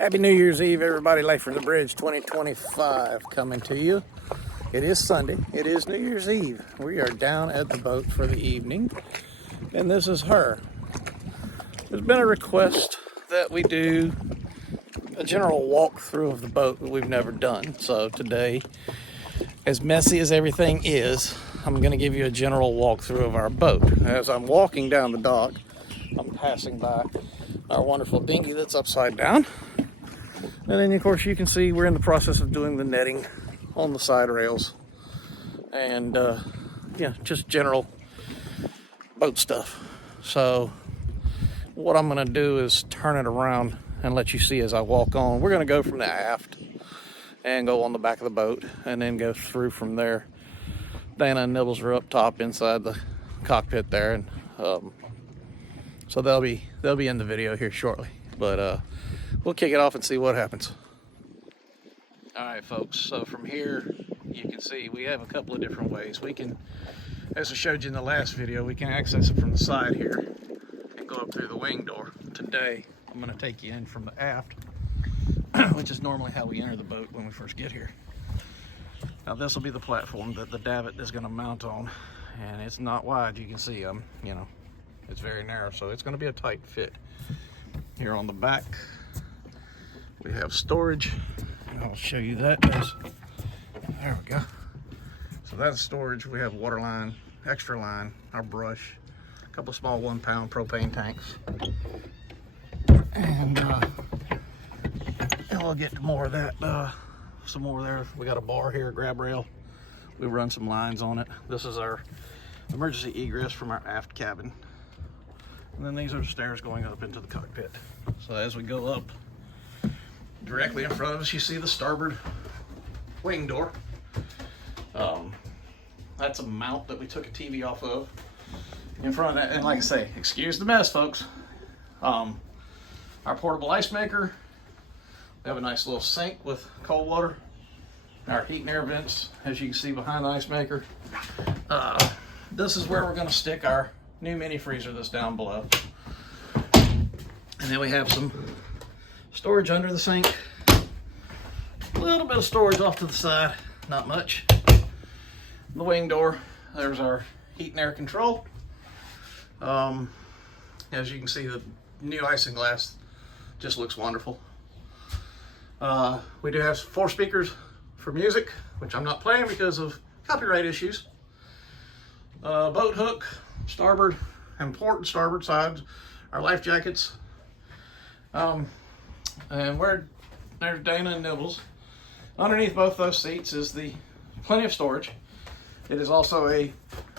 Happy New Year's Eve, everybody. Life from the Bridge 2025 coming to you. It is Sunday. It is New Year's Eve. We are down at the boat for the evening, and this is her. There's been a request that we do a general walkthrough of the boat that we've never done. So today, as messy as everything is, I'm going to give you a general walkthrough of our boat. As I'm walking down the dock, I'm passing by our wonderful dinghy that's upside down. And then, of course, you can see we're in the process of doing the netting on the side rails. And, just general boat stuff. So, what I'm going to do is turn it around and let you see as I walk on. We're going to go from the aft and go on the back of the boat and then go through from there. Dana and Nibbles are up top inside the cockpit there. And so they'll be in the video here shortly. But we'll kick it off and see what happens. All right, folks, so from here you can see we have a couple of different ways. We can, as I showed you in the last video, we can access it from the side here and go up through the wing door. Today I'm going to take you in from the aft, which is normally how we enter the boat when we first get here. Now this will be the platform that the davit is going to mount on, and it's not wide. You can see it's very narrow, so it's going to be a tight fit. Here on the back we have storage. I'll show you that. There we go. So that's storage. We have water line, extra line, our brush, a couple of small 1 pound propane tanks, and we'll get to more of that. Some more there. We got a bar here, grab rail. We run some lines on it. This is our emergency egress from our aft cabin. And then these are the stairs going up into the cockpit. So as we go up, directly in front of us, you see the starboard wing door. That's a mount that we took a TV off of in front of that. And like I say, excuse the mess, folks. Our portable ice maker. We have a nice little sink with cold water. Our heat and air vents, as you can see behind the ice maker. This is where we're going to stick our new mini freezer that's down below. And then we have some storage under the sink. A little bit of storage off to the side, not much. The wing door, there's our heat and air control. As you can see, the new isinglass just looks wonderful. We do have 4 speakers for music, which I'm not playing because of copyright issues. Boat hook, starboard and port and starboard sides, our life jackets. And there's Dana and Nibbles. Underneath both those seats is plenty of storage. It is also a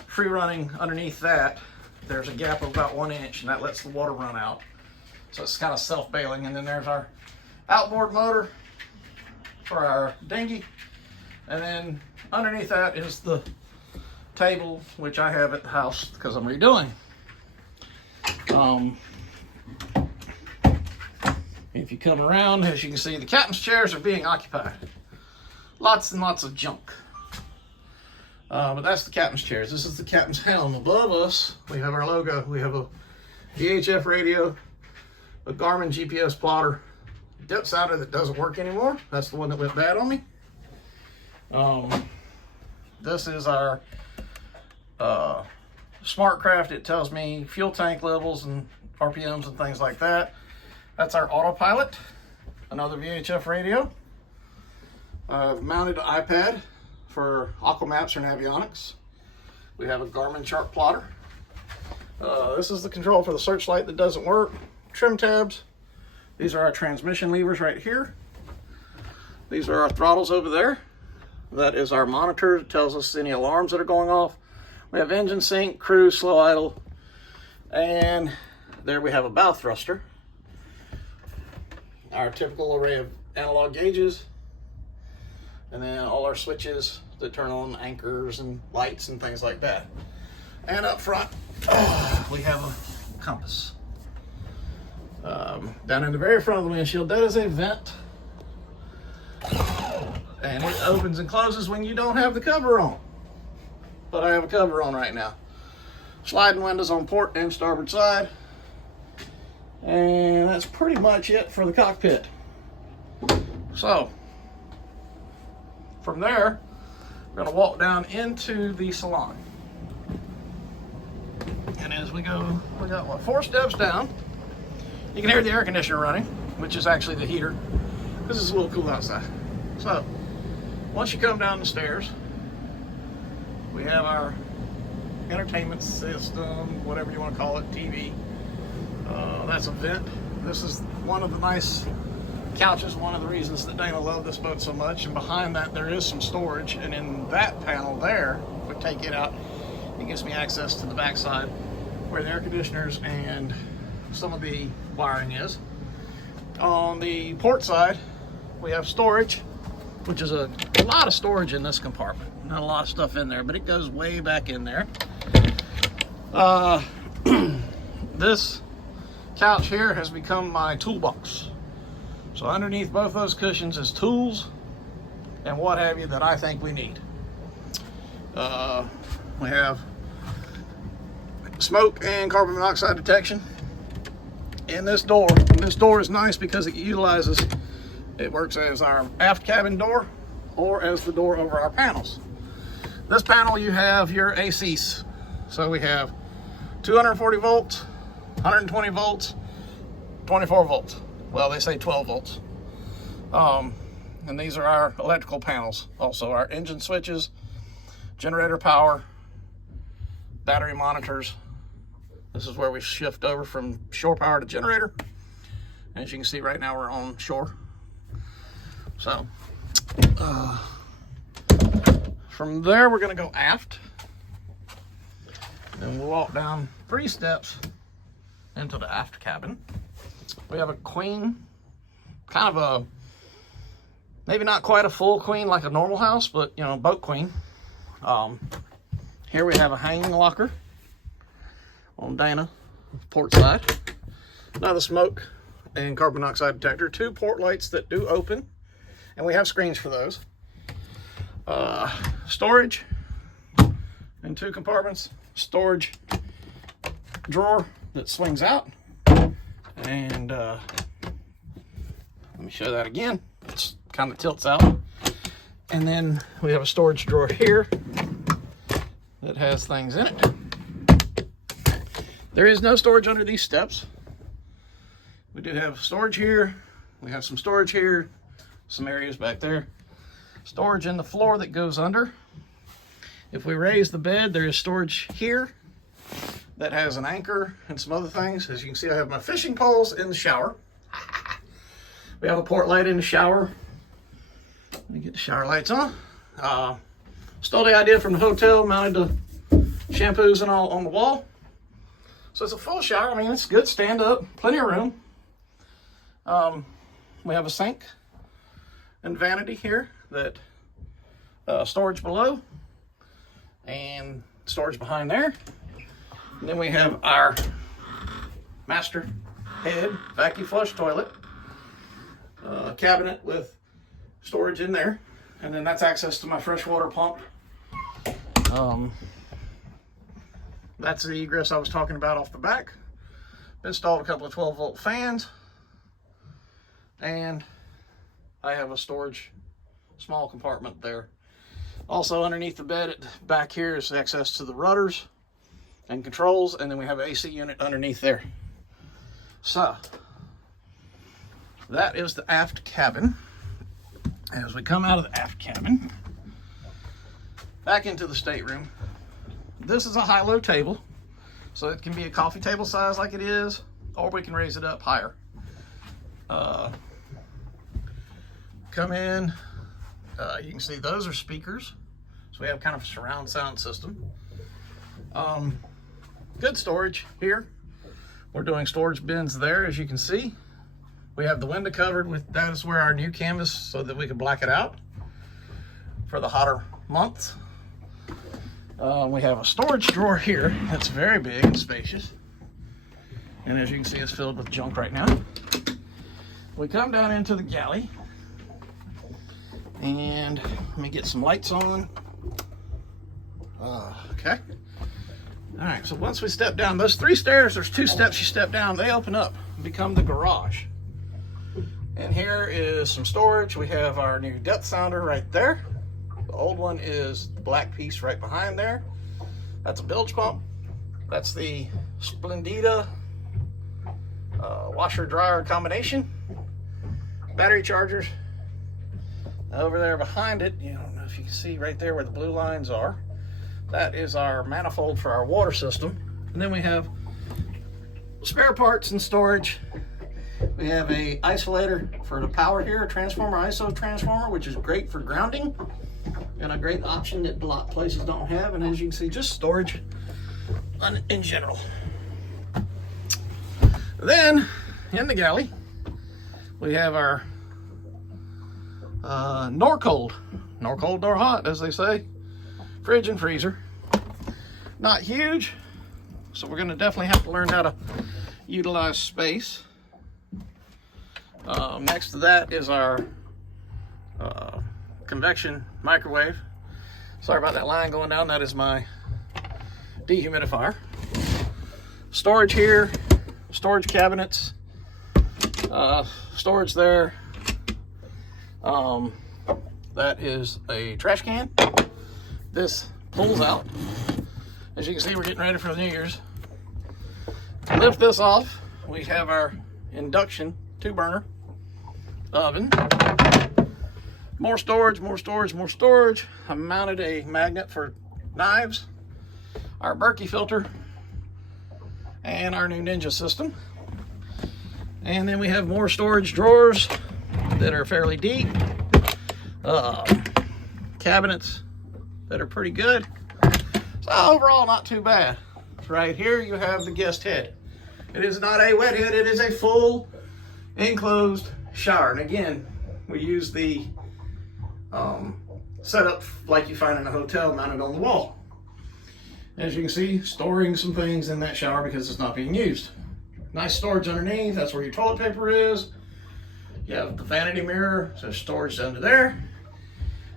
free running underneath that. There's a gap of about 1 inch, and that lets the water run out. So it's kind of self-bailing. And then there's our outboard motor for our dinghy. And then underneath that is the table, which I have at the house because I'm redoing. If you come around, as you can see, the captain's chairs are being occupied. Lots and lots of junk. But that's the captain's chairs. This is the captain's helm. Above us, we have our logo. We have a VHF radio, a Garmin GPS plotter, depth sounder that doesn't work anymore. That's the one that went bad on me. This is our SmartCraft. It tells me fuel tank levels and RPMs and things like that. That's our autopilot, another VHF radio. I've mounted an iPad for Aquamaps or Navionics. We have a Garmin chart plotter. This is the control for the searchlight that doesn't work. Trim tabs. These are our transmission levers right here. These are our throttles over there. That is our monitor. It tells us any alarms that are going off. We have engine sync, cruise, slow idle, and there we have a bow thruster. Our typical array of analog gauges, and then all our switches that turn on anchors and lights and things like that. And up front, we have a compass. Down in the very front of the windshield, that is a vent. And it opens and closes when you don't have the cover on. But I have a cover on right now. Sliding windows on port and starboard side. And that's pretty much it for the cockpit. So from there, we're going to walk down into the salon. And as we go, we got what, 4 steps down. You can hear the air conditioner running, which is actually the heater, because it's a little cool outside. So once you come down the stairs, we have our entertainment system, whatever you want to call it, TV. That's a vent. This is one of the nice couches, one of the reasons that Dana loved this boat so much. And behind that there is some storage, and in that panel there, if we take it out, it gives me access to the backside where the air conditioners and some of the wiring is. On the port side, we have storage, which is a lot of storage in this compartment. Not a lot of stuff in there, but it goes way back in there. This couch here has become my toolbox. So underneath both those cushions is tools and what have you that I think we need. We have smoke and carbon monoxide detection in this door. And this door is nice because it works as our aft cabin door or as the door over our panels. This panel, you have your ACs. So we have 240 volts, 120 volts, 24 volts. Well, they say 12 volts. And these are our electrical panels. Also our engine switches, generator power, battery monitors. This is where we shift over from shore power to generator. As you can see right now, we're on shore. So from there, we're gonna go aft. And we'll walk down 3 steps into the aft cabin. We have a queen, kind of a, maybe not quite a full queen like a normal house, but you know, boat queen. Here we have a hanging locker on Dana port side. Another smoke and carbon monoxide detector. 2 port lights that do open, and we have screens for those. Storage in 2 compartments. Storage drawer that swings out, and let me show that again. It kind of tilts out, and then we have a storage drawer here that has things in it. There is no storage under these steps. We do have storage here. We have some storage here, some areas back there. Storage in the floor that goes under. If we raise the bed, there is storage here that has an anchor and some other things. As you can see, I have my fishing poles in the shower. We have a port light in the shower. Let me get the shower lights on. Stole the idea from the hotel, mounted the shampoos and all on the wall. So it's a full shower. I mean, it's good, stand up, plenty of room. We have a sink and vanity here that storage below and storage behind there. And then we have our master head vacuum flush toilet cabinet with storage in there, and then that's access to my freshwater pump. That's the egress I was talking about off the back. Installed a couple of 12-volt fans, and I have a storage small compartment there. Also underneath the bed back here is access to the rudders and controls, and then we have an AC unit underneath there. So that is the aft cabin. As we come out of the aft cabin, back into the stateroom, this is a high-low table, so it can be a coffee table size like it is, or we can raise it up higher. Come in, you can see those are speakers, so we have kind of a surround sound system. Good storage here. We're doing storage bins there, as you can see. We have the window covered with, that is where our new canvas, so that we can black it out for the hotter months. We have a storage drawer here that's very big and spacious, and as you can see, it's filled with junk right now. We come down into the galley, and let me get some lights on. Okay. All right, so once we step down, those 3 stairs, there's 2 steps you step down, they open up and become the garage. And here is some storage. We have our new depth sounder right there. The old one is the black piece right behind there. That's a bilge pump. That's the Splendida washer dryer combination. Battery chargers. Over there behind it, you don't know if you can see right there where the blue lines are. That is our manifold for our water system. And then we have spare parts and storage. We have a isolator for the power here, a transformer, ISO transformer, which is great for grounding and a great option that a lot of places don't have. And as you can see, just storage in general. Then in the galley, we have our nor cold nor hot, as they say, fridge and freezer. Not huge, so we're going to definitely have to learn how to utilize space. Next to that is our convection microwave. Sorry about that line going down. That is my dehumidifier. Storage here, storage cabinets, storage there. That is a trash can. This pulls out. As you can see, we're getting ready for New Year's. To lift this off, we have our induction 2-burner oven. More storage, more storage, more storage. I mounted a magnet for knives, our Berkey filter, and our new Ninja system. And then we have more storage drawers that are fairly deep. Cabinets that are pretty good. So overall, not too bad. Right here you have the guest head. It is not a wet head, it is a full enclosed shower. And again, we use the setup like you find in a hotel, mounted on the wall. As you can see, storing some things in that shower because it's not being used. Nice storage underneath, that's where your toilet paper is. You have the vanity mirror, so storage under there.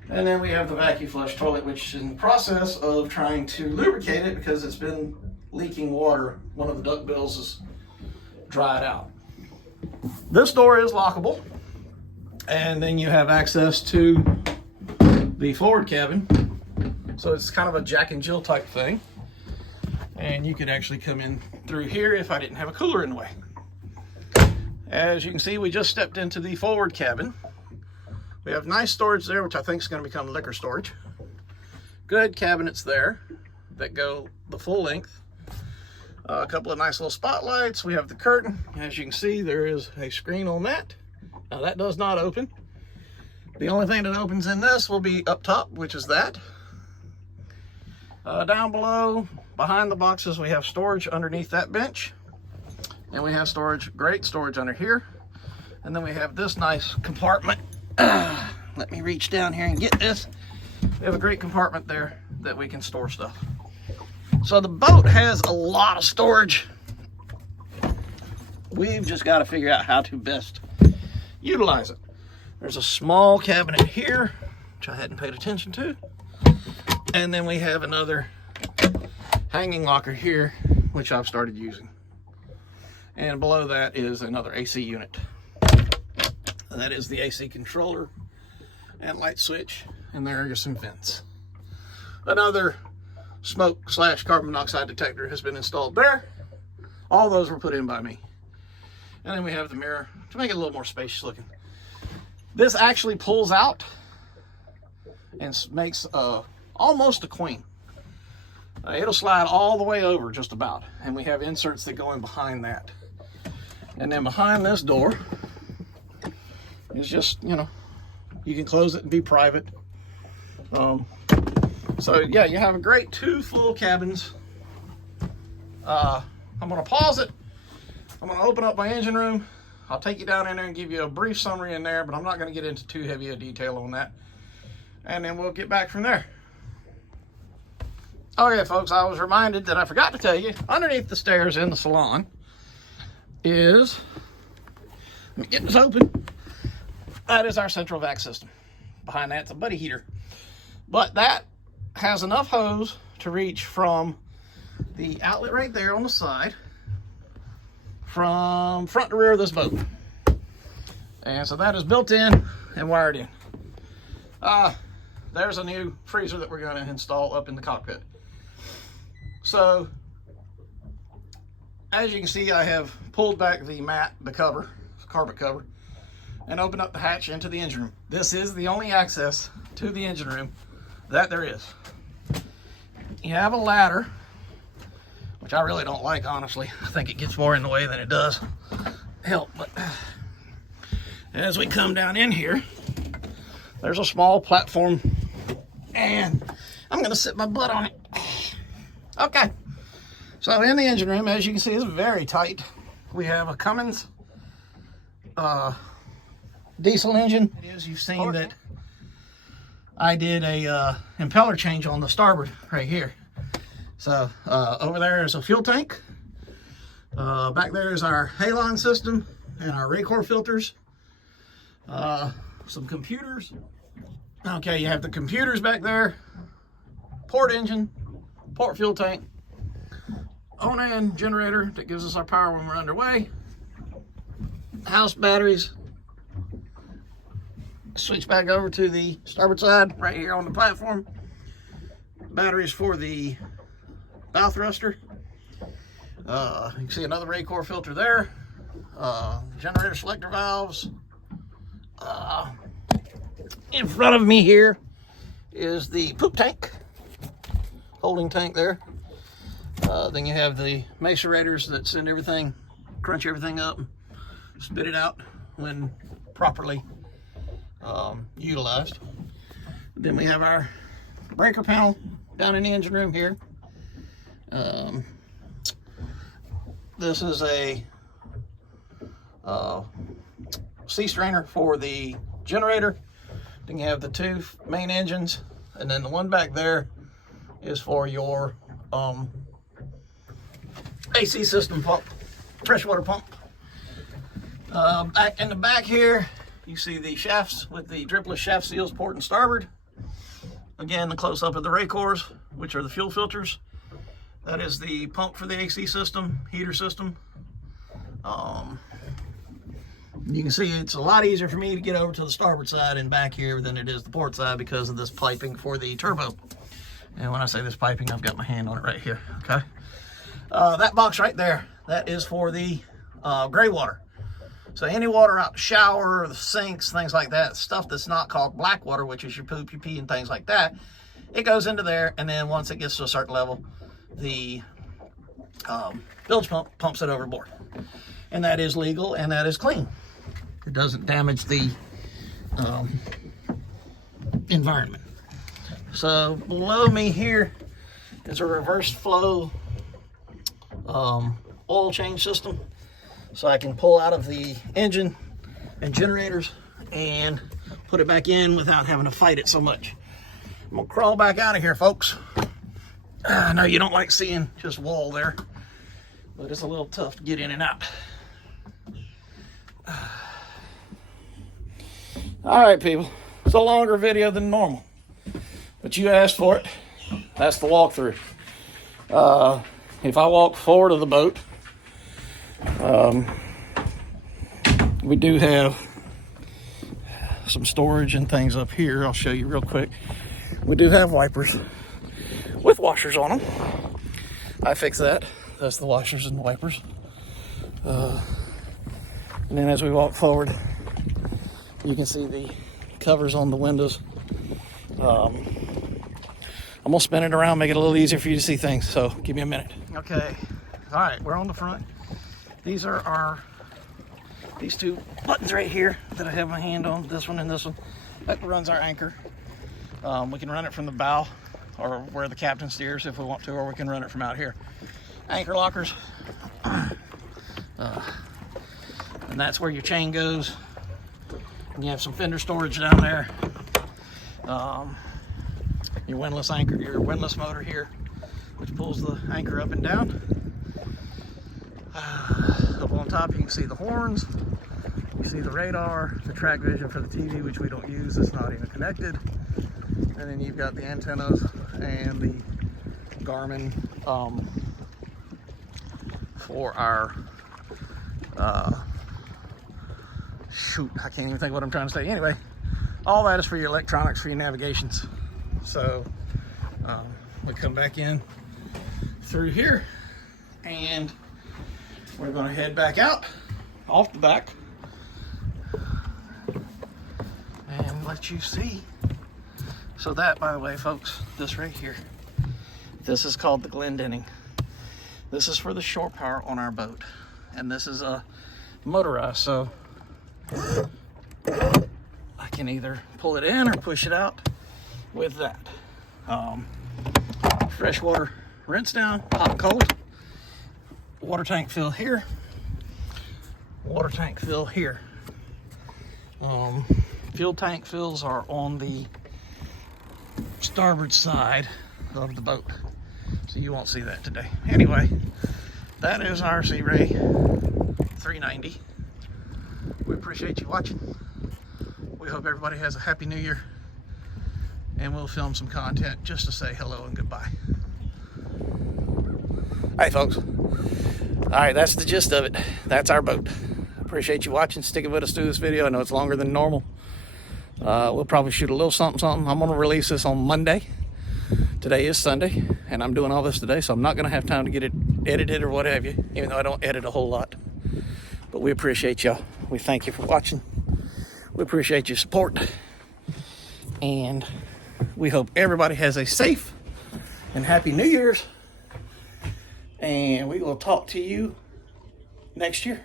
And then we have the vacuum flush toilet, which is in the process of trying to lubricate it because it's been leaking water. One of the duct bills is dried out. This door is lockable. And then you have access to the forward cabin. So it's kind of a Jack and Jill type thing. And you could actually come in through here if I didn't have a cooler in the way. As you can see, we just stepped into the forward cabin. We have nice storage there, which I think is going to become liquor storage. Good cabinets there that go the full length. A couple of nice little spotlights. We have the curtain. As you can see, there is a screen on that. Now that does not open. The only thing that opens in this will be up top, which is that. Down below, behind the boxes, we have storage underneath that bench. And we have storage, great storage under here. And then we have this nice compartment. Let me reach down here and get this. We have a great compartment there that we can store stuff. So the boat has a lot of storage. We've just got to figure out how to best utilize it. There's a small cabinet here, which I hadn't paid attention to. And then we have another hanging locker here, which I've started using. And below that is another AC unit. That is the AC controller and light switch, and there are some vents. Another smoke/carbon monoxide detector has been installed there. All those were put in by me. And then we have the mirror to make it a little more spacious looking. This actually pulls out and makes almost a queen. It'll slide all the way over just about, and we have inserts that go in behind that. And then behind this door is just, you know, you can close it and be private. So yeah, you have a great 2 full cabins. I'm gonna pause it. I'm gonna open up my engine room. I'll take you down in there and give you a brief summary in there, but I'm not gonna get into too heavy a detail on that. And then we'll get back from there. Okay, folks, I was reminded that I forgot to tell you, underneath the stairs in the salon is, let me get this open, that is our central vac system. Behind that's a buddy heater. But that has enough hose to reach from the outlet right there on the side, from front to rear of this boat. And so that is built in and wired in. There's a new freezer that we're going to install up in the cockpit. So, as you can see, I have pulled back the cover, carpet cover, and opened up the hatch into the engine room. This is the only access to the engine room that there is. You have a ladder, which I really don't like, honestly. I think it gets more in the way than it does help. But as we come down in here, there's a small platform, and I'm gonna sit my butt on it. Okay, so in the engine room, as you can see, it's very tight. We have a Cummins diesel engine. You've seen that I did a impeller change on the starboard right here. So over there is a fuel tank. Back there is our halon system and our Racor filters. Some computers. Okay, you have the computers back there, port engine, port fuel tank, Onan generator that gives us our power when we're underway, house batteries. Switch back over to the starboard side right here on the platform. Batteries for the bow thruster. You can see another Racor filter there. Generator selector valves. In front of me here is the poop tank, holding tank there. Then you have the macerators that send everything, crunch everything up, spit it out when properly utilized. Then we have our breaker panel down in the engine room here. This is a sea strainer for the generator. Then you have the two main engines, and then the one back there is for your AC system pump, freshwater pump. Back in the back here, you see the shafts with the dripless shaft seals, port and starboard. Again, the close-up of the Racors, which are the fuel filters. That is the pump for the AC system, heater system. You can see it's a lot easier for me to get over to the starboard side and back here than it is the port side because of this piping for the turbo. And when I say this piping, I've got my hand on it right here, okay? That box right there, that is for the gray water. So any water out the shower, the sinks, things like that, stuff that's not called black water, which is your poop, your pee, and things like that, it goes into there, and then once it gets to a certain level, the bilge pump pumps it overboard. And that is legal, and that is clean. It doesn't damage the environment. So below me here is a reverse flow oil change system. So I can pull out of the engine and generators and put it back in without having to fight it so much. I'm gonna crawl back out of here, folks. I know you don't like seeing just wall there, but it's a little tough to get in and out. All right, people, it's a longer video than normal, but you asked for it. That's the walkthrough. If I walk forward of the boat, we do have some storage and things up here. I'll show you real quick. We do have wipers with washers on them. I fixed that. That's the washers and wipers. And then as we walk forward, you can see the covers on the windows. I'm gonna spin it around, make it a little easier for you to see things. So give me a minute. Okay, all right, we're on the front. These are these two buttons right here that I have my hand on, this one and this one. That runs our anchor. We can run it from the bow or where the captain steers if we want to, or we can run it from out here. Anchor lockers. And that's where your chain goes. And you have some fender storage down there. Your windlass anchor, your windlass motor here, which pulls the anchor up and down. Up on top you can see the horns, you see the radar, the track vision for the TV, which we don't use, it's not even connected. And then you've got the antennas and the Garmin for our shoot, I can't even think what I'm trying to say. Anyway, all that is for your electronics, for your navigations. So we come back in through here, and we're going to head back out off the back and let you see. So that, by the way, folks, this right here, this is called the Glendinning. This is for the shore power on our boat, and this is a motorized, so I can either pull it in or push it out with that. Freshwater rinse down, hot and cold. Water tank fill here. Water tank fill here. Fuel tank fills are on the starboard side of the boat, so you won't see that today. Anyway, that is our Sea Ray 390. We appreciate you watching. We hope everybody has a happy new year, and we'll film some content just to say hello and goodbye. All right, folks. All right, that's the gist of it. That's our boat. Appreciate you watching, sticking with us through this video. I know it's longer than normal. We'll probably shoot a little something. I'm going to release this on Monday. Today is Sunday, and I'm doing all this today, so I'm not going to have time to get it edited or what have you, even though I don't edit a whole lot. But we appreciate y'all. We thank you for watching. We appreciate your support, and we hope everybody has a safe and happy New Year's, and we will talk to you next year.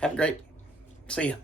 Have a great. See ya.